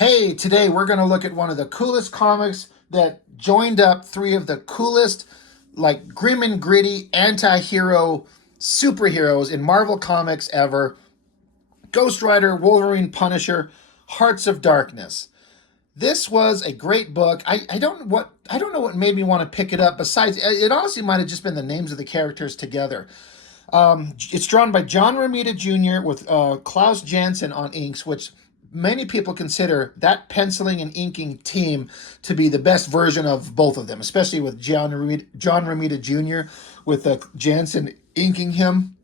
Hey, today we're going to look at one of the coolest comics that joined up three of the coolest, like grim and gritty anti-hero superheroes in Marvel Comics ever. Ghostrider, Wolverine, Punisher, Hearts of Darkness. This was a great book. I don't know what made me want to pick it up. Besides, it honestly might have just been the names of the characters together. It's drawn by John Romita Jr. with Klaus Janson on inks, which many people consider that penciling and inking team to be the best version of both of them, especially with John Romita Jr. with Janson inking him.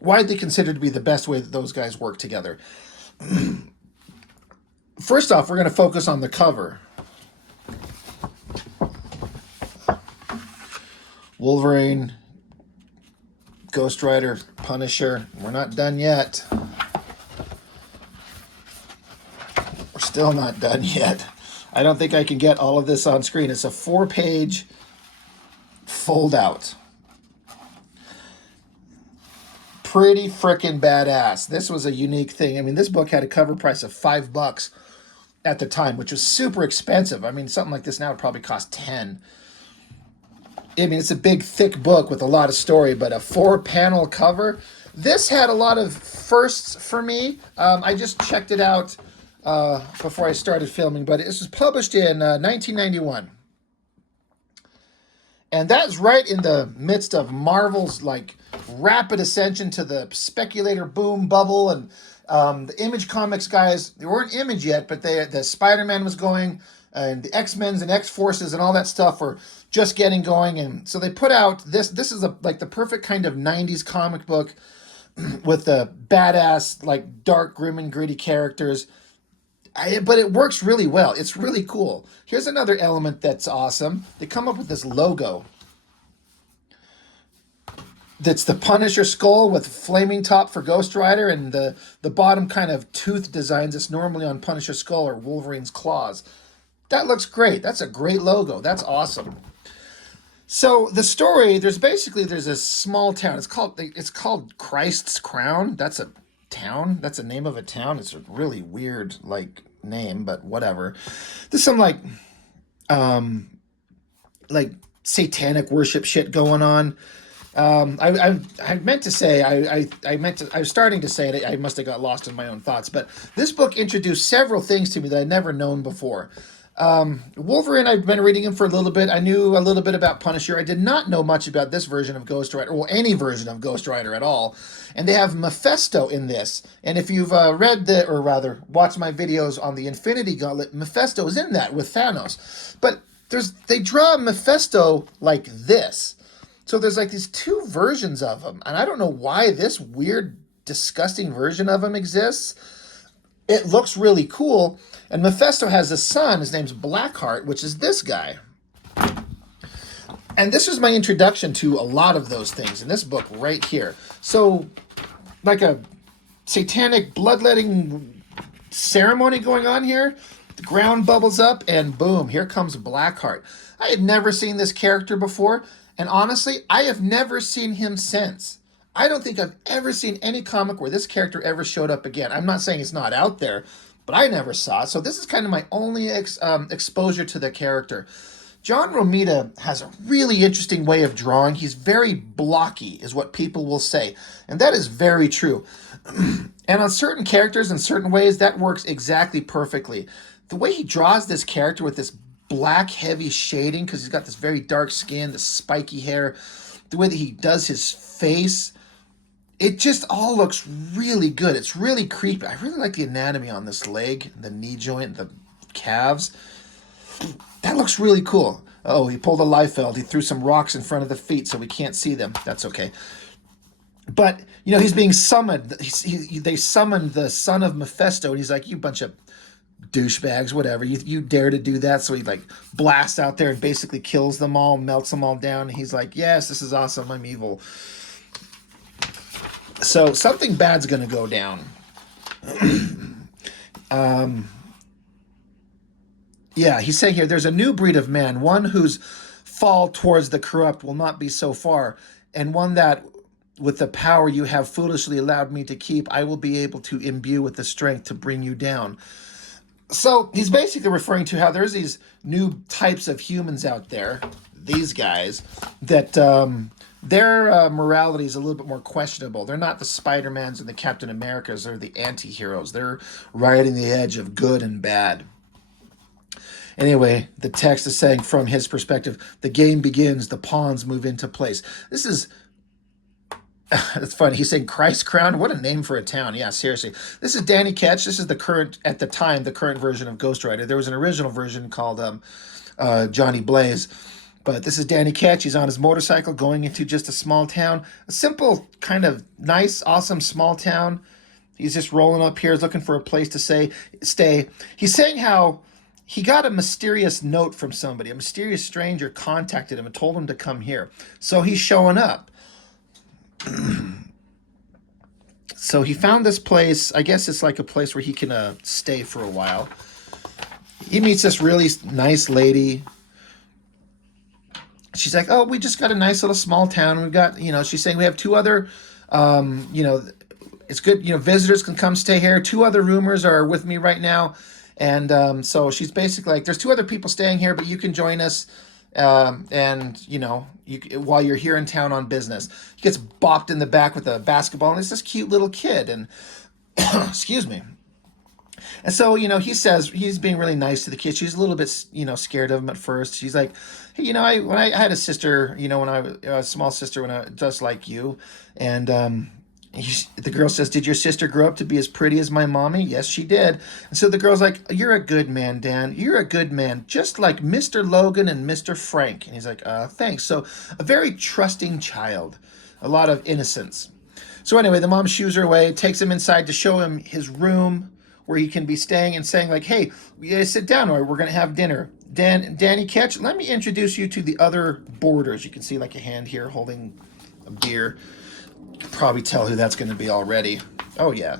Widely considered to be the best way that those guys work together. First off, we're going to focus on the cover. Wolverine, Ghostrider, Punisher. We're not done yet. We're still not done yet. I don't think I can get all of this on screen. It's a 4-page fold out. Pretty freaking badass. This was a unique thing. I mean, this book had a cover price of $5 at the time, which was super expensive. I mean, something like this now would probably cost 10. I mean, it's a big, thick book with a lot of story, but a 4-panel cover. This had a lot of firsts for me. I just checked it out before I started filming, but this was published in 1991. And that's right in the midst of Marvel's like rapid ascension to the speculator boom bubble, and the Image Comics guys, they weren't Image yet, but the Spider-Man was going, and the X-Men's and X-Forces and all that stuff were just getting going, and so they put out this. This is like the perfect kind of 90s comic book with the badass, like dark, grim and gritty characters. But it works really well. It's really cool. Here's another element that's awesome. They come up with this logo. That's the Punisher skull with flaming top for Ghostrider, and the bottom kind of tooth designs that's normally on Punisher skull or Wolverine's claws. That looks great. That's a great logo. That's awesome. So the story, there's a small town. It's called Christ's Crown. That's a town. That's the name of a town. It's a really weird like name, but whatever. There's some like satanic worship shit going on. I meant to say I was starting to say it. I must have got lost in my own thoughts. But this book introduced several things to me that I'd never known before. Wolverine, I've been reading him for a little bit. I knew a little bit about Punisher. I did not know much about this version of Ghostrider, or any version of Ghostrider at all. And they have Mephisto in this. And if you've watched my videos on the Infinity Gauntlet, Mephisto is in that with Thanos. But they draw Mephisto like this. So there's like these two versions of him. And I don't know why this weird, disgusting version of him exists. It looks really cool. And Mephisto has a son. His name's Blackheart, which is this guy. And this was my introduction to a lot of those things in this book right here. So, like a satanic bloodletting ceremony going on here. The ground bubbles up, and boom, here comes Blackheart. I had never seen this character before, and honestly, I have never seen him since. I don't think I've ever seen any comic where this character ever showed up again. I'm not saying it's not out there, but I never saw it. So this is kind of my only exposure to the character. John Romita has a really interesting way of drawing. He's very blocky, is what people will say. And that is very true. And on certain characters in certain ways, that works exactly perfectly. The way he draws this character with this black, heavy shading, because he's got this very dark skin, this spiky hair, the way that he does his face, it just all looks really good. It's really creepy. I really like the anatomy on this leg, the knee joint, the calves. That looks really cool. Oh, he pulled a Liefeld. He threw some rocks in front of the feet so we can't see them. That's okay. But, he's being summoned. They summoned the son of Mephisto, and he's like, you bunch of douchebags, whatever. You dare to do that? So he like blasts out there and basically kills them all, melts them all down. And he's like, yes, this is awesome. I'm evil. So something bad's going to go down. Yeah, he's saying here, there's a new breed of man, one whose fall towards the corrupt will not be so far, and one that, with the power you have foolishly allowed me to keep, I will be able to imbue with the strength to bring you down. So he's basically referring to how there's these new types of humans out there, these guys, that their morality is a little bit more questionable. They're not the Spider-Mans and the Captain Americas. They're the anti-heroes. They're riding the edge of good and bad. Anyway, the text is saying from his perspective, the game begins, the pawns move into place. This is it's funny. He's saying Christ Crown. What a name for a town. Yeah, seriously. This is Danny Ketch. This is the current, at the time, the current version of Ghostrider. There was an original version called Johnny Blaze. But this is Danny Ketch. He's on his motorcycle going into just a small town. A simple, kind of nice, awesome small town. He's just rolling up here. He's looking for a place to stay. He's saying how he got a mysterious note from somebody. A mysterious stranger contacted him and told him to come here. So he's showing up. So he found this place. I guess it's like a place where he can stay for a while. He meets this really nice lady. She's like, oh, we just got a nice little small town. We've got, she's saying we have two other, it's good, visitors can come stay here. Two other roomers are with me right now. And so she's basically like, there's two other people staying here, but you can join us. While you're here in town on business. He gets bopped in the back with a basketball, and it's this cute little kid, and excuse me. And so, he says he's being really nice to the kid. She's a little bit, scared of him at first. She's like, hey, when I had a sister, when I was a small sister, when I just like you, and the girl says, did your sister grow up to be as pretty as my mommy? Yes, she did. And so the girl's like, you're a good man, Dan. You're a good man, just like Mr. Logan and Mr. Frank. And he's like, thanks. So a very trusting child, a lot of innocence. So anyway, the mom shoos her away, takes him inside to show him his room where he can be staying, and saying like, hey, we gotta sit down or we're going to have dinner. Danny Ketch, let me introduce you to the other boarders. You can see like a hand here holding a beer. Probably tell who that's going to be already. Oh yeah,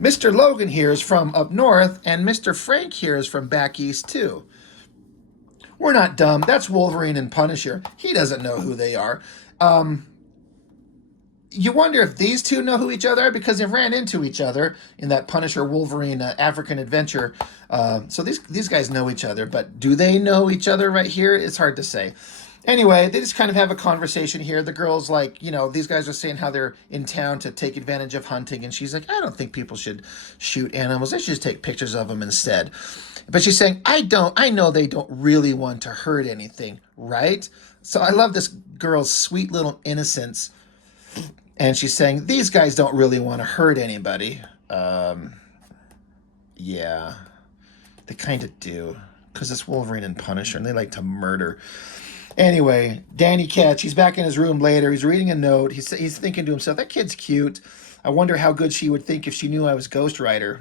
Mr. Logan here is from up north, and Mr. Frank here is from back east too. We're not dumb. That's Wolverine and Punisher. He doesn't know who they are. You wonder if these two know who each other are, because they've ran into each other in that Punisher Wolverine African adventure. So these guys know each other, but do they know each other right here? It's hard to say. Anyway, they just kind of have a conversation here. The girl's like, these guys are saying how they're in town to take advantage of hunting. And she's like, I don't think people should shoot animals. They should just take pictures of them instead. But she's saying, I know they don't really want to hurt anything, right? So I love this girl's sweet little innocence. And she's saying, these guys don't really want to hurt anybody. Yeah, they kind of do. Because it's Wolverine and Punisher, and they like to murder. Anyway, Danny Ketch, he's back in his room later. He's reading a note. He's thinking to himself, that kid's cute. I wonder how good she would think if she knew I was Ghostrider.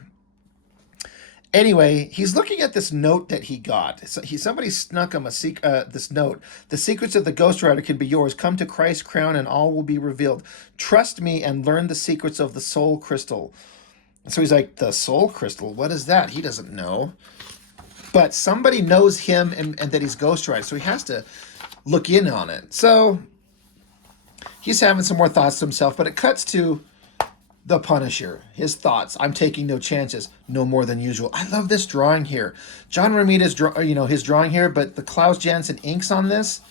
Anyway, he's looking at this note that he got. Somebody snuck him this note. The secrets of the Ghostrider can be yours. Come to Christ's Crown and all will be revealed. Trust me and learn the secrets of the Soul Crystal. And so he's like, the Soul Crystal? What is that? He doesn't know. But somebody knows him and that he's Ghostrider, so he has to look in on it. So he's having some more thoughts to himself, but it cuts to the Punisher. His thoughts. I'm taking no chances. No more than usual. I love this drawing here. John Romita's his drawing here, but the Klaus Janson inks on this,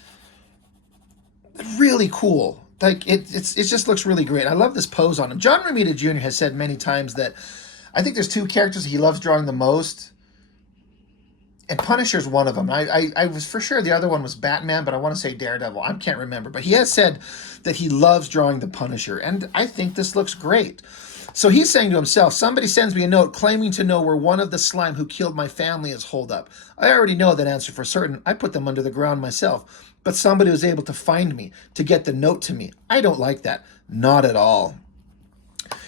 really cool. Like it just looks really great. I love this pose on him. John Romita Jr. has said many times that I think there's two characters he loves drawing the most. And Punisher's one of them. I was for sure the other one was Batman, but I want to say Daredevil. I can't remember. But he has said that he loves drawing the Punisher. And I think this looks great. So he's saying to himself, somebody sends me a note claiming to know where one of the slime who killed my family is holed up. I already know that answer for certain. I put them under the ground myself. But somebody was able to find me, to get the note to me. I don't like that. Not at all.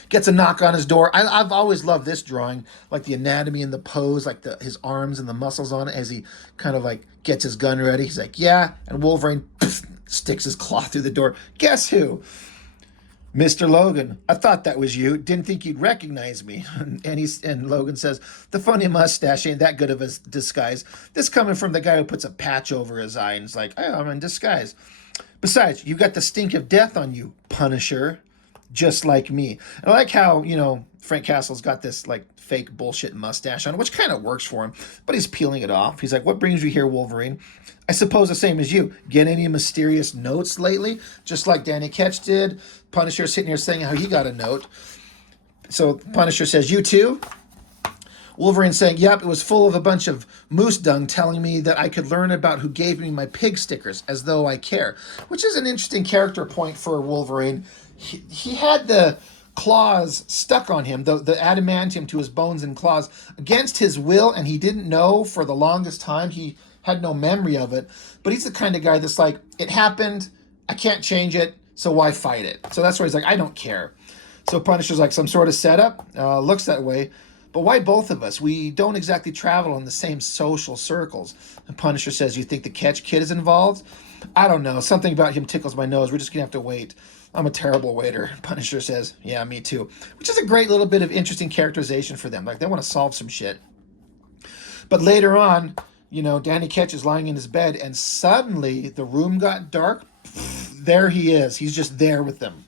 Gets a knock on his door. I've always loved this drawing, like the anatomy and the pose, like his arms and the muscles on it as he kind of like gets his gun ready. He's like, yeah. And Wolverine sticks his claw through the door. Guess who? Mr. Logan. I thought that was you. Didn't think you'd recognize me. And Logan says, the funny mustache ain't that good of a disguise. This coming from the guy who puts a patch over his eye and is like, oh, I'm in disguise. Besides, you got the stink of death on you, Punisher. just like me. And I like how, Frank Castle's got this like fake bullshit mustache on, which kind of works for him, but he's peeling it off. He's like, what brings you here, Wolverine? I suppose the same as you. Get any mysterious notes lately? Just like Danny Ketch did. Punisher sitting here saying how he got a note. So Punisher says, you too? Wolverine saying, yep, it was full of a bunch of moose dung telling me that I could learn about who gave me my pig stickers, as though I care. Which is an interesting character point for Wolverine. He had the claws stuck on him, the adamantium to his bones and claws, against his will, and he didn't know for the longest time. He had no memory of it. But he's the kind of guy that's like, it happened, I can't change it, so why fight it? So that's why he's like, I don't care. So Punisher's like, some sort of setup? Looks that way. But why both of us? We don't exactly travel in the same social circles. And Punisher says, you think the Ketch kid is involved? I don't know. Something about him tickles my nose. We're just going to have to wait. I'm a terrible waiter. Punisher says, yeah, me too. Which is a great little bit of interesting characterization for them. Like, they want to solve some shit. But later on, Danny Ketch is lying in his bed, and suddenly the room got dark. There he is. He's just there with them.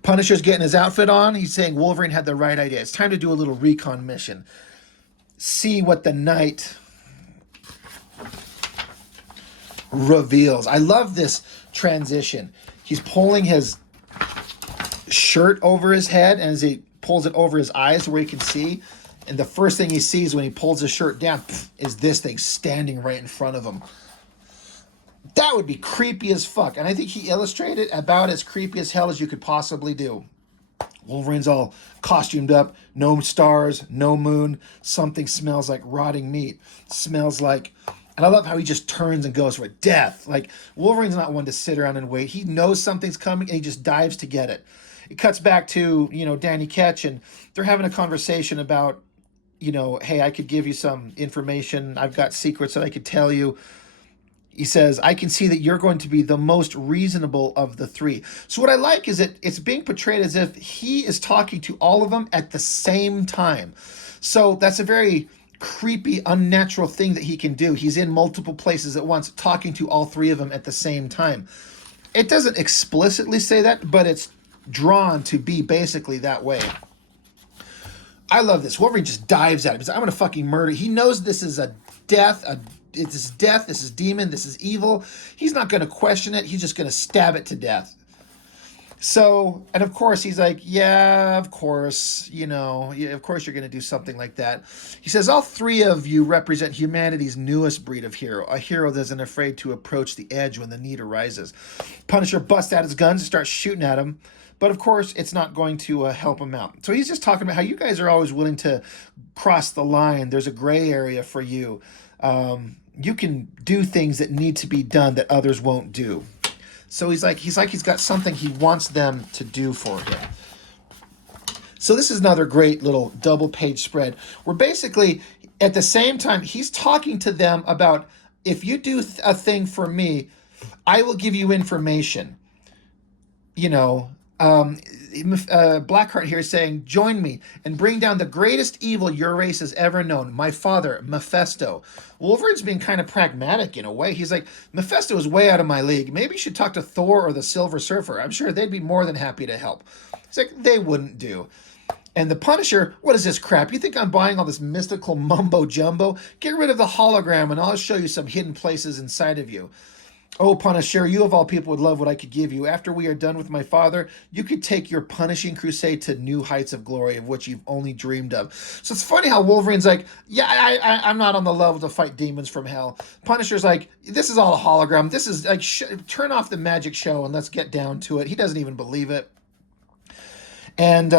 Punisher's getting his outfit on. He's saying Wolverine had the right idea. It's time to do a little recon mission. See what the night reveals. I love this transition. He's pulling his shirt over his head, and as he pulls it over his eyes to where he can see, and the first thing he sees when he pulls his shirt down is this thing standing right in front of him. That would be creepy as fuck. And I think he illustrated about as creepy as hell as you could possibly do. Wolverine's all costumed up. No stars, no moon. Something smells like rotting meat. Smells like... And I love how he just turns and goes for it. Death. Like, Wolverine's not one to sit around and wait. He knows something's coming and he just dives to get it. It cuts back to, Danny Ketch, and they're having a conversation about, hey, I could give you some information. I've got secrets that I could tell you. He says, I can see that you're going to be the most reasonable of the three. So what I like is that it's being portrayed as if he is talking to all of them at the same time. So that's a very creepy, unnatural thing that he can do. He's in multiple places at once, talking to all three of them at the same time. It doesn't explicitly say that, but it's drawn to be basically that way. I love this. Wolverine just dives at him. He's like, I'm going to fucking murder. He knows this is a death, this is demon, this is evil. He's not going to question it. He's just going to stab it to death. So, and of course, he's like, yeah, of course, of course you're going to do something like that. He says, all three of you represent humanity's newest breed of hero, a hero that isn't afraid to approach the edge when the need arises. Punisher busts out his guns and starts shooting at him. But of course, it's not going to help him out. So he's just talking about how you guys are always willing to cross the line. There's a gray area for you. You can do things that need to be done that others won't do. So he's got something he wants them to do for him. So this is another great little double page spread where basically at the same time he's talking to them about, if you do a thing for me, I will give you information. Blackheart here is saying, join me and bring down the greatest evil your race has ever known, my father, Mephisto. Wolverine's being kind of pragmatic in a way. He's like, Mephisto is way out of my league. Maybe you should talk to Thor or the Silver Surfer. I'm sure they'd be more than happy to help. He's like, they wouldn't do. And the Punisher, what is this crap? You think I'm buying all this mystical mumbo jumbo? Get rid of the hologram and I'll show you some hidden places inside of you. Oh, Punisher, you of all people would love what I could give you. After we are done with my father, you could take your punishing crusade to new heights of glory of which you've only dreamed of. So it's funny how Wolverine's like, yeah, I'm not on the level to fight demons from hell. Punisher's like, this is all a hologram. This is like, turn off the magic show and let's get down to it. He doesn't even believe it. And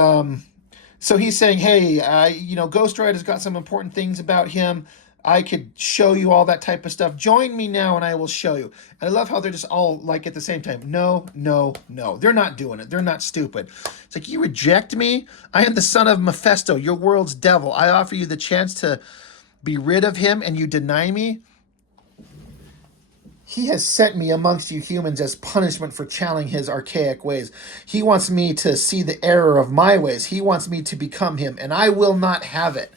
so he's saying, hey, Ghostrider's got some important things about him. I could show you all that type of stuff. Join me now and I will show you. And I love how they're just all like at the same time. No, no, no. They're not doing it. They're not stupid. It's like, you reject me? I am the son of Mephisto, your world's devil. I offer you the chance to be rid of him and you deny me? He has sent me amongst you humans as punishment for challenging his archaic ways. He wants me to see the error of my ways. He wants me to become him, and I will not have it.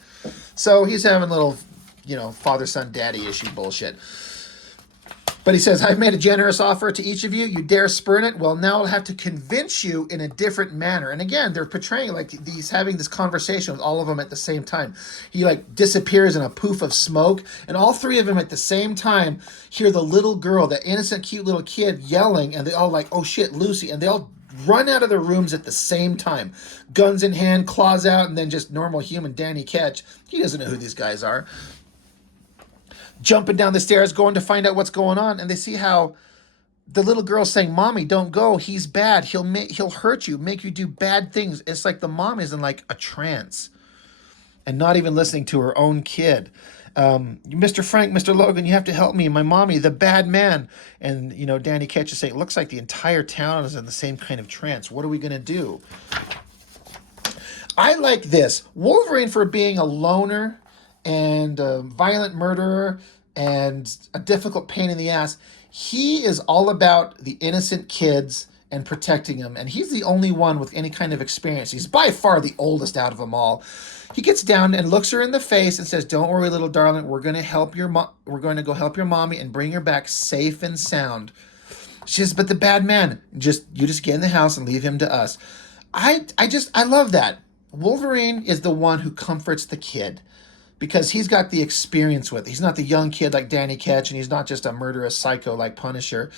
So he's having little, father, son, daddy issue bullshit. But he says, I've made a generous offer to each of you. You dare spurn it? Well, now I'll have to convince you in a different manner. And again, they're portraying like he's having this conversation with all of them at the same time. He like disappears in a poof of smoke, and all three of them at the same time hear the little girl, that innocent, cute little kid yelling, and they all like, oh shit, Lucy. And they all run out of their rooms at the same time. Guns in hand, claws out, and then just normal human Danny Ketch. He doesn't know who these guys are. Jumping down the stairs, going to find out what's going on, and they see how the little girl's saying, "Mommy, don't go. He's bad. He'll hurt you, make you do bad things." It's like the mom is in like a trance and not even listening to her own kid. Mr. Frank, Mr. Logan, you have to help me. My mommy, the bad man. And, Danny Ketch is saying, it looks like the entire town is in the same kind of trance. What are we going to do? I like this. Wolverine, for being a loner and a violent murderer and a difficult pain in the ass, he is all about the innocent kids and protecting them. And he's the only one with any kind of experience. He's by far the oldest out of them all. He gets down and looks her in the face and says, "Don't worry, little darling. We're going to help we're going to go help your mommy and bring her back safe and sound." She says, "But the bad man, you just get in the house and leave him to us." I love that. Wolverine is the one who comforts the kid, because he's got the experience with it. He's not the young kid like Danny Ketch, and he's not just a murderous psycho like Punisher.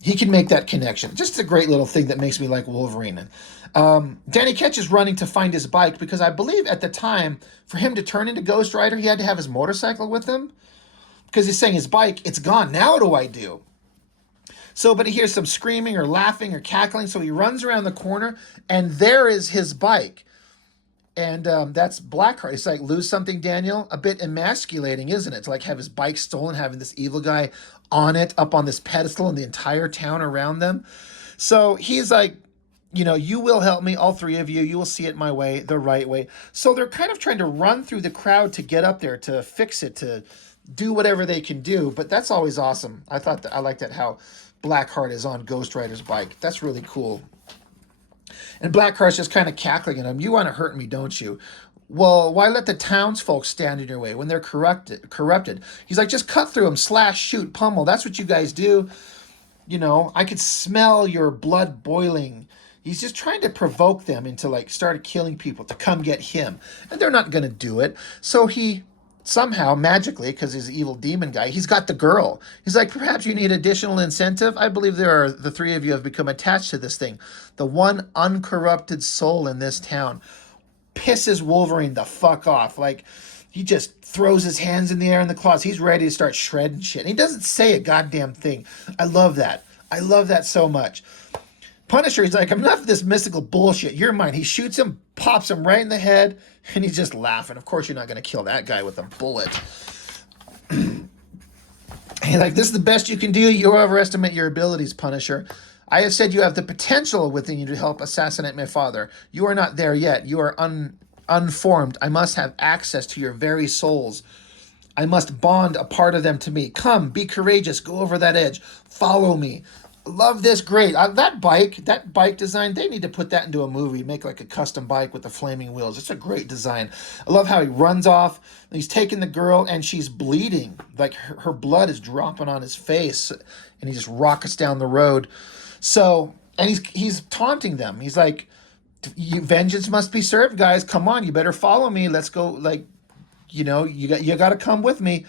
He can make that connection. Just a great little thing that makes me like Wolverine. Danny Ketch is running to find his bike, because I believe at the time, for him to turn into Ghostrider, he had to have his motorcycle with him, because he's saying his bike, it's gone. Now what do I do? So, but he hears some screaming or laughing or cackling, so he runs around the corner, and there is his bike. And that's Blackheart. It's like, lose something, Daniel? A bit emasculating, isn't it? To like have his bike stolen, having this evil guy on it, up on this pedestal, and the entire town around them. So he's like, you will help me, all three of you. You will see it my way, the right way. So they're kind of trying to run through the crowd to get up there, to fix it, to do whatever they can do. But that's always awesome. I like that, how Blackheart is on Ghostrider's bike. That's really cool. And Blackheart's just kind of cackling at him. "You want to hurt me, don't you? Well, why let the townsfolk stand in your way when they're corrupted?" He's like, "Just cut through them, slash, shoot, pummel. That's what you guys do. I could smell your blood boiling." He's just trying to provoke them into like start killing people to come get him. And they're not going to do it. So he somehow, magically, because he's an evil demon guy, he's got the girl. He's like, "Perhaps you need additional incentive. I believe the three of you have become attached to this thing. The one uncorrupted soul in this town." Pisses Wolverine the fuck off. Like, he just throws his hands in the air in the claws. He's ready to start shredding shit. And he doesn't say a goddamn thing. I love that. I love that so much. Punisher, he's like, "Enough of this mystical bullshit. You're mine." He shoots him, pops him right in the head, and he's just laughing. Of course, you're not going to kill that guy with a bullet. He's like, "This is the best you can do. You overestimate your abilities, Punisher. I have said you have the potential within you to help assassinate my father. You are not there yet. You are unformed. I must have access to your very souls. I must bond a part of them to me. Come, be courageous. Go over that edge. Follow me." Love this. Great. That bike design, they need to put that into a movie, make like a custom bike with the flaming wheels. It's a great design. I love how he runs off. He's taking the girl and she's bleeding. Like her blood is dropping on his face, and he just rockets down the road. So, and he's taunting them. He's like, "Vengeance must be served, guys. Come on, you better follow me. Let's go. Like, you got to come with me."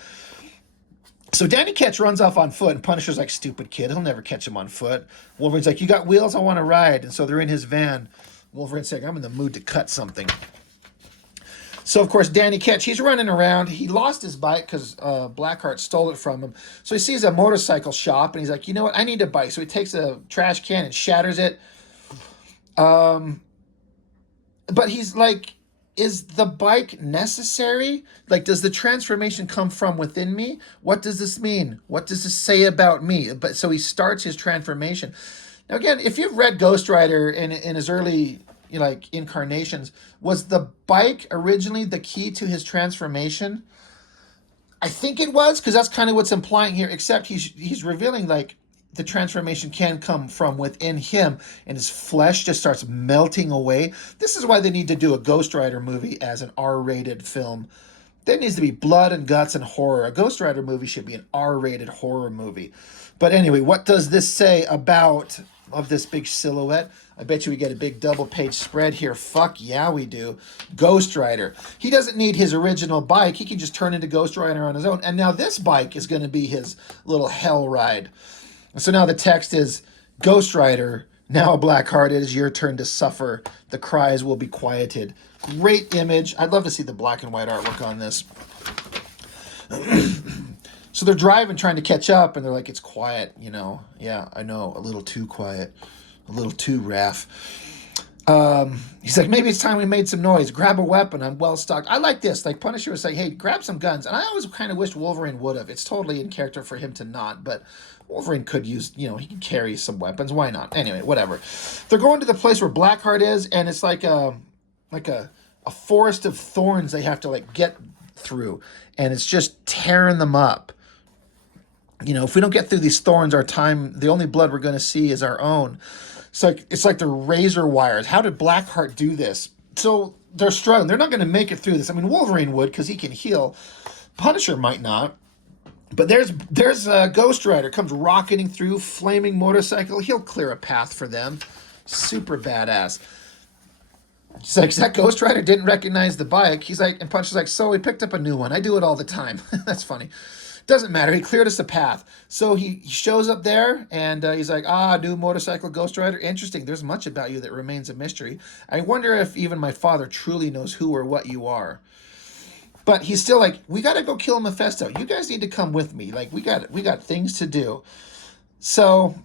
So Danny Ketch runs off on foot, and Punisher's like, "Stupid kid, he'll never catch him on foot." Wolverine's like, "You got wheels? I want to ride." And so they're in his van. Wolverine's like, "I'm in the mood to cut something." So, of course, Danny Ketch, he's running around. He lost his bike because Blackheart stole it from him. So he sees a motorcycle shop, and he's like, "You know what? I need a bike." So he takes a trash can and shatters it. But he's like, is the bike necessary? Like, does the transformation come from within me? What does this mean? What does this say about me? But so he starts his transformation. Now, again, if you've read Ghostrider in his early incarnations, was the bike originally the key to his transformation? I think it was, because that's kind of what's implying here, except he's revealing like the transformation can come from within him, and his flesh just starts melting away. This is why they need to do a Ghostrider movie as an R-rated film, There needs to be blood and guts and horror. A Ghost Rider movie should be an R-rated horror movie. But anyway, what does this say about of this big silhouette? I bet you we get a big double-page spread here. Fuck yeah, we do. Ghost Rider. He doesn't need his original bike. He can just turn into Ghost Rider on his own. And now this bike is going to be his little hell ride. So now the text is, Ghost Rider, now Blackheart, it is your turn to suffer. The cries will be quieted. Great image. I'd love to see the black and white artwork on this. So they're driving, trying to catch up, and they're like, it's quiet, you know. Yeah, I know, a little too quiet. A little too Raph. He's like, maybe it's time we made some noise. Grab a weapon. I'm well stocked. I like this. Like, Punisher was like, hey, grab some guns. And I always kind of wished Wolverine would have. It's totally in character for him to not, but Wolverine could use, you know, he can carry some weapons. Why not? Anyway, whatever. They're going to the place where Blackheart is, and it's like a forest of thorns they have to, like, get through. And it's just tearing them up. You know, if we don't get through these thorns, our time, the only blood we're going to see is our own. It's like the razor wires. How did Blackheart do this? So they're struggling. They're not going to make it through this. I mean, Wolverine would because he can heal. Punisher might not. But there's Ghost Rider comes rocketing through, flaming motorcycle. He'll clear a path for them. Super badass. He's like, that Ghost Rider didn't recognize the bike. He's like, and Punisher's like, so we picked up a new one. I do it all the time. That's funny. Doesn't matter. He cleared us a path. So he shows up there, and he's like, new motorcycle Ghost Rider. Interesting. There's much about you that remains a mystery. I wonder if even my father truly knows who or what you are. But he's still like, we got to go kill Mephisto. You guys need to come with me. Like, we got things to do. So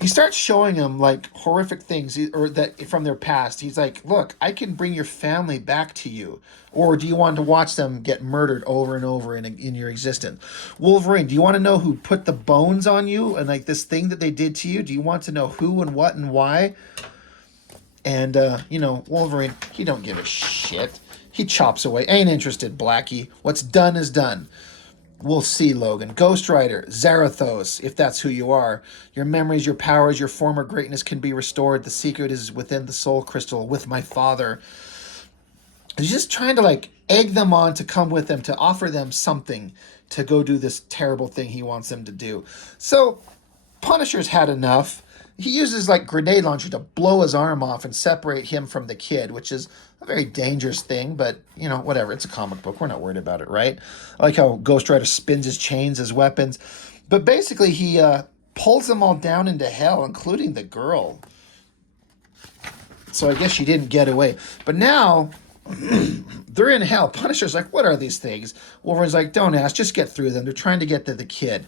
he starts showing him, like, horrific things or that from their past. He's like, look, I can bring your family back to you. Or do you want to watch them get murdered over and over in your existence? Wolverine, do you want to know who put the bones on you and, like, this thing that they did to you? Do you want to know who and what and why? And, Wolverine, he don't give a shit. He chops away. Ain't interested, Blackie. What's done is done. We'll see, Logan. Ghost Rider, Zarathos, if that's who you are. Your memories, your powers, your former greatness can be restored. The secret is within the soul crystal with my father. He's just trying to, like, egg them on to come with him, to offer them something to go do this terrible thing he wants them to do. So Punisher's had enough. He uses, like, grenade launcher to blow his arm off and separate him from the kid, which is a very dangerous thing, but, you know, whatever. It's a comic book. We're not worried about it, right? I like how Ghost Rider spins his chains as weapons. But basically, he pulls them all down into hell, including the girl. So I guess she didn't get away. But now they're in hell. Punisher's like, what are these things? Wolverine's like, don't ask. Just get through them. They're trying to get to the kid.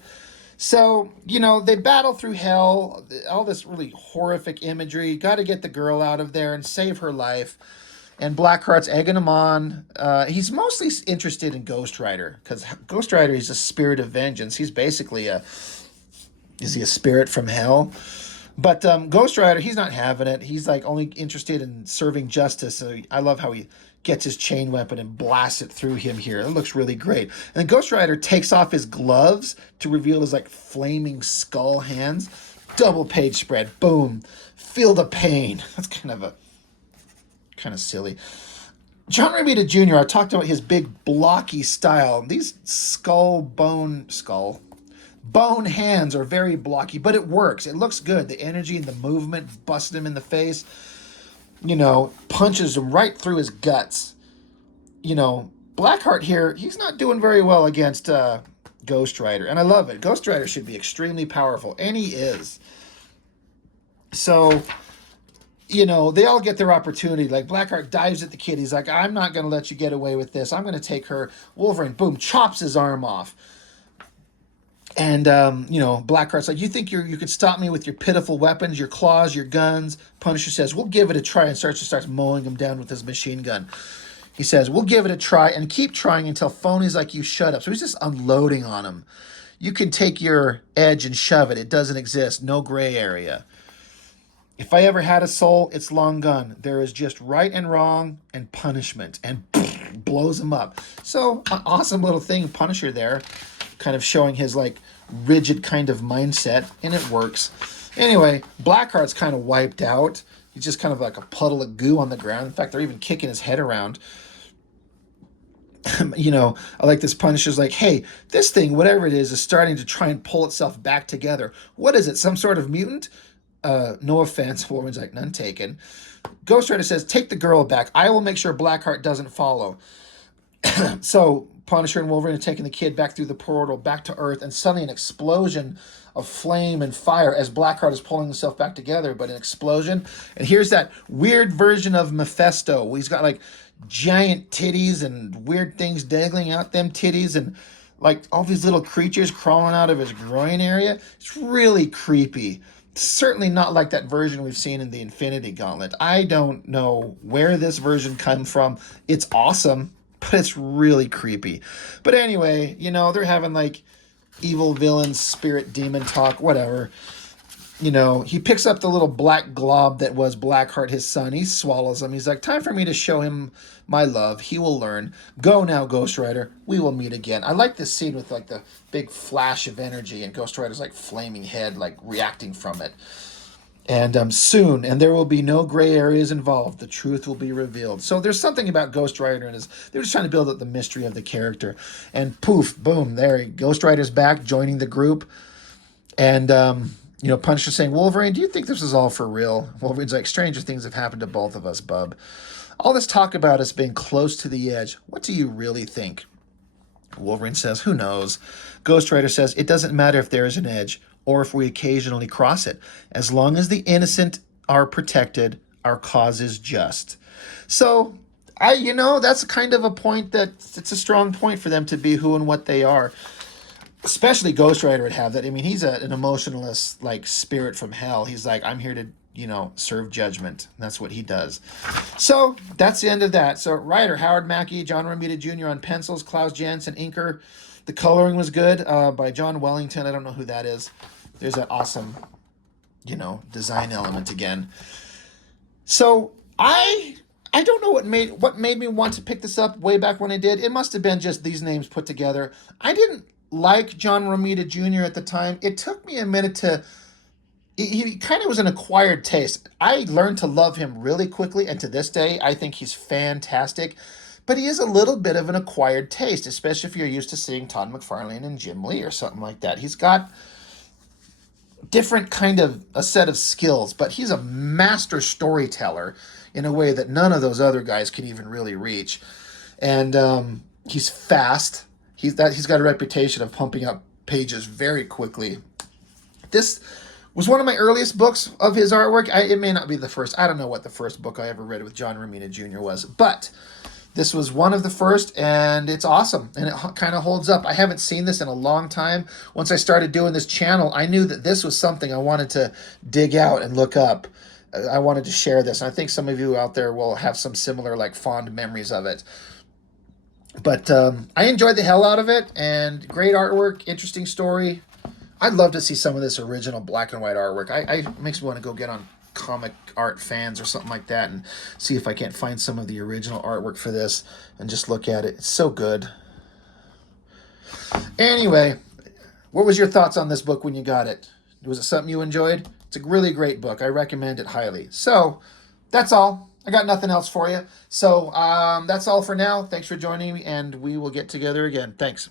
So, you know, they battle through hell, all this really horrific imagery. Got to get the girl out of there and save her life. And Blackheart's egging him on. He's mostly interested in Ghost Rider, because Ghost Rider is a spirit of vengeance. He's basically is he a spirit from hell? But Ghost Rider, he's not having it. He's like only interested in serving justice. So I love how he gets his chain weapon and blasts it through him here. It looks really great. And Ghost Rider takes off his gloves to reveal his, like, flaming skull hands. Double page spread. Boom. Feel the pain. That's kind of silly. John Romita Jr., I talked about his big blocky style. These bone hands are very blocky, but it works. It looks good. The energy and the movement, busting him in the face. You know, punches him right through his guts. You know, Blackheart here, he's not doing very well against Ghost Rider. And I love it. Ghost Rider should be extremely powerful. And he is. So, you know, they all get their opportunity. Like, Blackheart dives at the kid. He's like, I'm not going to let you get away with this. I'm going to take her. Wolverine, boom, chops his arm off. And, Blackheart's like, you think you could stop me with your pitiful weapons, your claws, your guns? Punisher says, we'll give it a try, and starts mowing him down with his machine gun. He says, we'll give it a try and keep trying until phonies like you shut up. So he's just unloading on him. You can take your edge and shove it. It doesn't exist. No gray area. If I ever had a soul, it's long gone. There is just right and wrong and punishment. And blows him up. So, an awesome little thing, Punisher there. Kind of showing his, like, rigid kind of mindset, and it works. Anyway, Blackheart's kind of wiped out. He's just kind of like a puddle of goo on the ground. In fact, they're even kicking his head around. I like this Punisher's like, hey, this thing, whatever it is starting to try and pull itself back together. What is it? Some sort of mutant? No offense. Wolverine's like, none taken. Ghostrider says, take the girl back. I will make sure Blackheart doesn't follow. So Punisher and Wolverine are taking the kid back through the portal, back to Earth, and suddenly an explosion of flame and fire as Blackheart is pulling himself back together, but an explosion. And here's that weird version of Mephisto. He's got like giant titties and weird things dangling out them titties and like all these little creatures crawling out of his groin area. It's really creepy. Certainly not like that version we've seen in the Infinity Gauntlet. I don't know where this version comes from. It's awesome, but it's really creepy. But anyway, they're having like evil villain, spirit, demon talk, whatever. He picks up the little black glob that was Blackheart, his son. He swallows him. He's like, time for me to show him my love. He will learn. Go now, Ghostrider. We will meet again. I like this scene with like the big flash of energy and Ghostrider's like flaming head, like reacting from it. And soon, and there will be no gray areas involved. The truth will be revealed. So there's something about Ghostrider and they're just trying to build up the mystery of the character. And poof, boom, there, Ghostrider's back, joining the group. And, Punisher saying, Wolverine, do you think this is all for real? Wolverine's like, stranger things have happened to both of us, bub. All this talk about us being close to the edge, what do you really think? Wolverine says, who knows? Ghostrider says, it doesn't matter if there is an edge or if we occasionally cross it. As long as the innocent are protected, our cause is just. So, that's kind of a point that it's a strong point for them to be who and what they are. Especially Ghostrider would have that. I mean, he's an emotionalist, like spirit from hell. He's like, I'm here to, serve judgment. And that's what he does. So that's the end of that. So writer, Howard Mackey, John Romita Jr. on pencils, Klaus Janson, inker. The coloring was good by John Wellington. I don't know who that is. There's that awesome, design element again. So I don't know what made me want to pick this up way back when I did. It must have been just these names put together. I didn't like John Romita Jr. at the time. It took me a minute to... He kind of was an acquired taste. I learned to love him really quickly, and to this day, I think he's fantastic. But he is a little bit of an acquired taste, especially if you're used to seeing Todd McFarlane and Jim Lee or something like that. He's got different kind of a set of skills, but he's a master storyteller in a way that none of those other guys can even really reach. And he's fast. He's got a reputation of pumping out pages very quickly. This was one of my earliest books of his artwork. It may not be the first. I don't know what the first book I ever read with John Romita Jr. was, but this was one of the first, and it's awesome, and it kind of holds up. I haven't seen this in a long time. Once I started doing this channel, I knew that this was something I wanted to dig out and look up. I wanted to share this, and I think some of you out there will have some similar, like, fond memories of it. But I enjoyed the hell out of it, and great artwork, interesting story. I'd love to see some of this original black and white artwork. It makes me want to go get on Comic Art Fans or something like that and see if I can't find some of the original artwork for this and just look at it. It's so good. Anyway, what was your thoughts on this book when you got it? Was it something you enjoyed? It's a really great book. I recommend it highly. So, that's all. I got nothing else for you. So, that's all for now. Thanks for joining me, and we will get together again. Thanks.